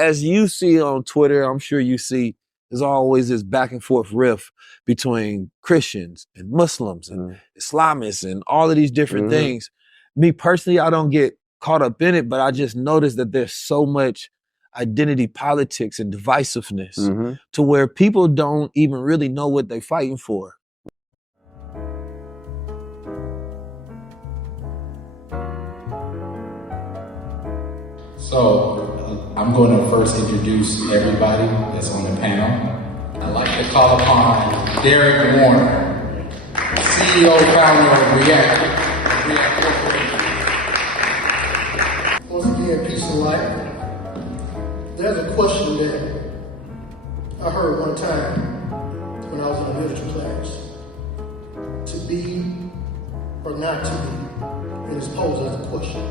as you see on Twitter, I'm sure you see, there's always this back and forth riff between Christians and Muslims and Islamists and all of these different things. Me personally, I don't get caught up in it, but I just noticed that there's so much identity politics and divisiveness to where people don't even really know what they're fighting for. So I'm going to first introduce everybody that's on the panel. I'd like to call upon Derek Warner, CEO, founder of React. Once again, peace and light. There's a question that I heard one time when I was in a literature class. To be or not to be, and it's posed as a question.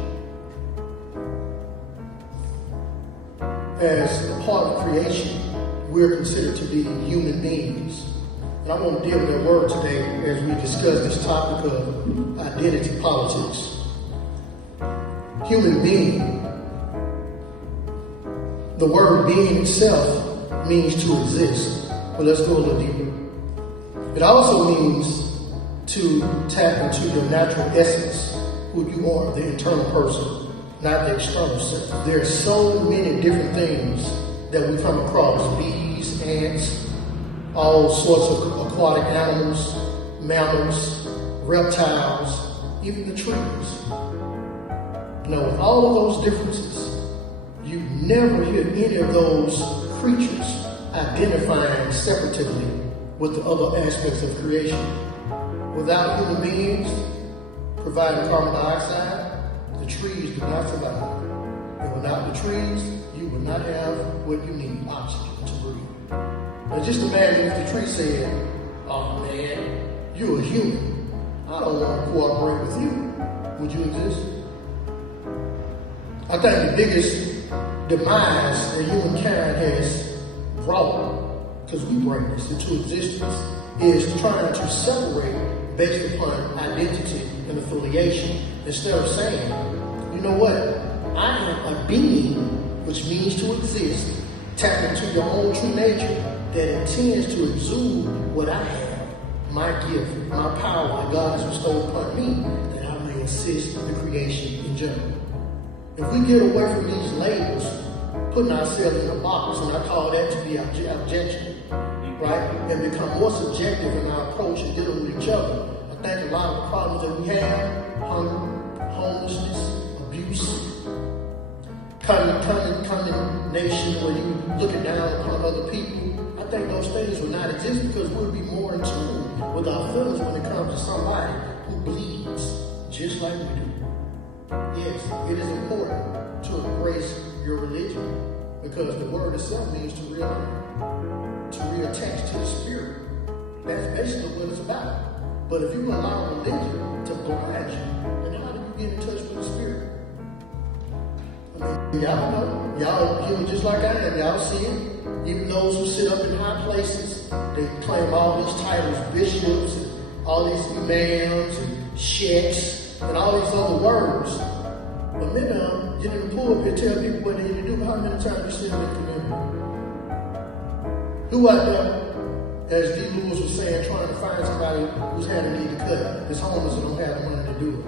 As a part of creation, we're considered to be human beings. And I want to deal with that word today as we discuss this topic of identity politics. Human being. The word being itself means to exist. But let's go a little deeper. It also means to tap into your natural essence, who you are, the internal person, not the external self. There are so many different things that we come across. Bees, ants, all sorts of aquatic animals, mammals, reptiles, even the trees. Now, with all of those differences, you never hear any of those creatures identifying separately with the other aspects of creation. Without human beings providing carbon dioxide, the trees do not survive. And without the trees, you will not have what you need, oxygen, to breathe. Now just imagine if the tree said, oh man, you're a human. I don't want to cooperate with you. Would you exist? I think the biggest demise that humankind has brought, because we bring this into existence, is trying to separate based upon identity and affiliation, instead of saying, you know what, I am a being, which means to exist, tap into your own true nature that intends to exude what I have, my gift, my power that God has bestowed upon me, that I may assist the creation in general. If we get away from these labels, putting ourselves in a box, and I call that to be objection, right? And become more subjective in our approach in dealing with each other. I think a lot of the problems that we have, hunger, homelessness, abuse, condemnation, where you looking down upon other people, I think those things will not exist because we'll be more in tune with our feelings when it comes to somebody who bleeds just like we do. Yes, it is important to embrace your religion because the word itself means to realign, to reattach to the spirit. That's basically what it's about. But if you allow religion to blind you, then how do you get in touch with the spirit? I mean, y'all know. Y'all human just like I am. Y'all see it. Even those who sit up in high places, they claim all these titles, bishops, and all these imams, and sheikhs, and all these other words. But many of them get in the pulpit, tell people what they need to do. How many times you sit in the community? Who out there, as D. Lewis was saying, trying to find somebody who's had a need to cut, is homeless and don't have the money to do it?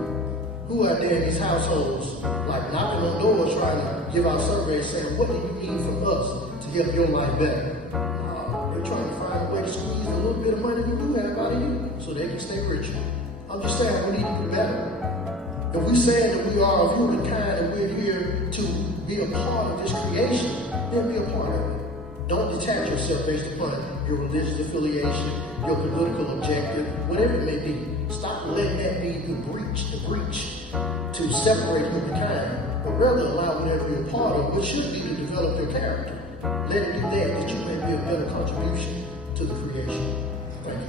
Who out there in these households, like knocking on doors, trying to give out surveys saying, what do you need from us to help your life better? They're trying to find a way to squeeze a little bit of money you do have out of you so they can stay richer. I'm just saying we need to do better. If we say that we are of humankind and we're here to be a part of this creation, then be a part of it. Don't detach yourself based upon your religious affiliation, your political objective, whatever it may be. Stop letting that be the breach to separate humankind, but rather allow whatever you're a part of, which should be to develop your character. Let it do that you may be a better contribution to the creation. Thank you.